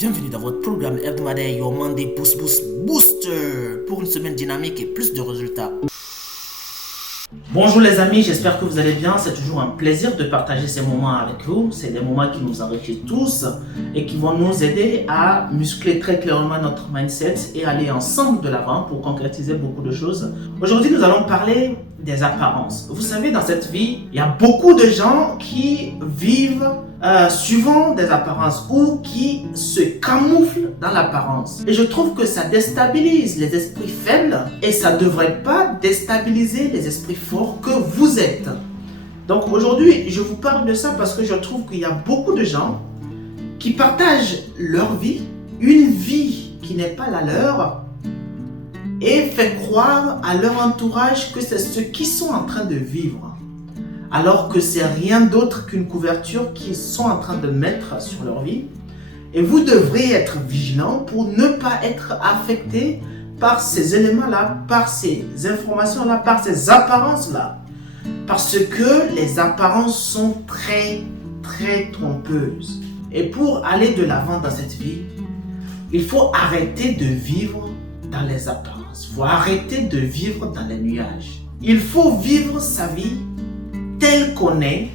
Bienvenue dans votre programme hebdomadaire Your Monday Boost Booster pour une semaine dynamique et plus de résultats. Bonjour les amis, j'espère que vous allez bien. C'est toujours un plaisir de partager ces moments avec vous. C'est des moments qui nous enrichissent tous et qui vont nous aider à muscler très clairement notre mindset et aller ensemble de l'avant pour concrétiser beaucoup de choses. Aujourd'hui, nous allons parler des apparences. Vous savez, dans cette vie, il y a beaucoup de gens qui vivent suivant des apparences ou qui se camouflent dans l'apparence. Et je trouve que ça déstabilise les esprits faibles et ça ne devrait pas déstabiliser les esprits forts que vous êtes. Donc aujourd'hui, je vous parle de ça parce que je trouve qu'il y a beaucoup de gens qui partagent leur vie, une vie qui n'est pas la leur, et fait croire à leur entourage que c'est ce qu'ils sont en train de vivre, alors que c'est rien d'autre qu'une couverture qu'ils sont en train de mettre sur leur vie. Et vous devrez être vigilant pour ne pas être affecté par ces éléments-là, par ces informations-là, par ces apparences-là. Parce que les apparences sont très, très trompeuses. Et pour aller de l'avant dans cette vie, il faut arrêter de vivre dans les apparences. Il faut arrêter de vivre dans les nuages. Il faut vivre sa vie tel qu'on est,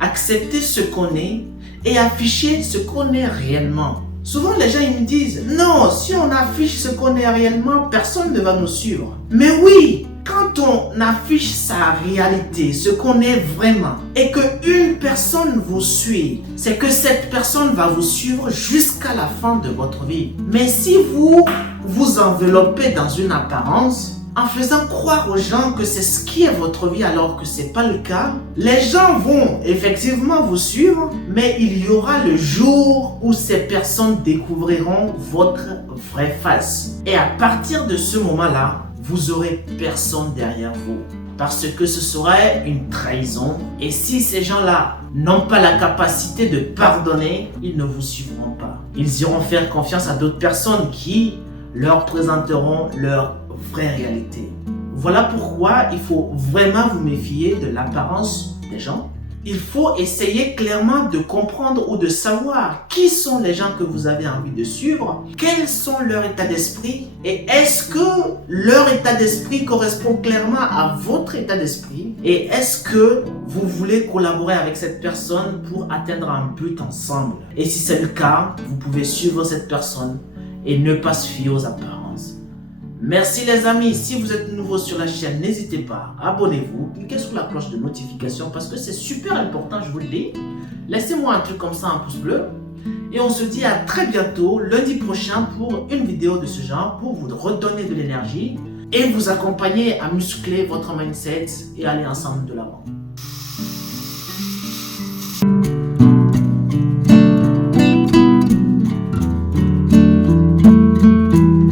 accepter ce qu'on est et afficher ce qu'on est réellement. Souvent les gens ils me disent, non, si on affiche ce qu'on est réellement, personne ne va nous suivre. Mais oui, quand on affiche sa réalité, ce qu'on est vraiment, et qu'une personne vous suit, c'est que cette personne va vous suivre jusqu'à la fin de votre vie. Mais si vous vous enveloppez dans une apparence, en faisant croire aux gens que c'est ce qui est votre vie alors que ce n'est pas le cas, les gens vont effectivement vous suivre, mais il y aura le jour où ces personnes découvriront votre vraie face. Et à partir de ce moment-là, vous aurez personne derrière vous. Parce que ce serait une trahison. Et si ces gens-là n'ont pas la capacité de pardonner, ils ne vous suivront pas. Ils iront faire confiance à d'autres personnes qui leur présenteront leur vraie réalité. Voilà pourquoi il faut vraiment vous méfier de l'apparence des gens. Il faut essayer clairement de comprendre ou de savoir qui sont les gens que vous avez envie de suivre, quels sont leurs états d'esprit et est-ce que leur état d'esprit correspond clairement à votre état d'esprit et est-ce que vous voulez collaborer avec cette personne pour atteindre un but ensemble. Et si c'est le cas, vous pouvez suivre cette personne et ne pas se fier aux apparences. Merci les amis, si vous êtes nouveau sur la chaîne, n'hésitez pas, abonnez-vous, cliquez sur la cloche de notification parce que c'est super important, je vous le dis. Laissez-moi un truc comme ça, un pouce bleu. Et on se dit à très bientôt, lundi prochain, pour une vidéo de ce genre, pour vous redonner de l'énergie et vous accompagner à muscler votre mindset et aller ensemble de l'avant.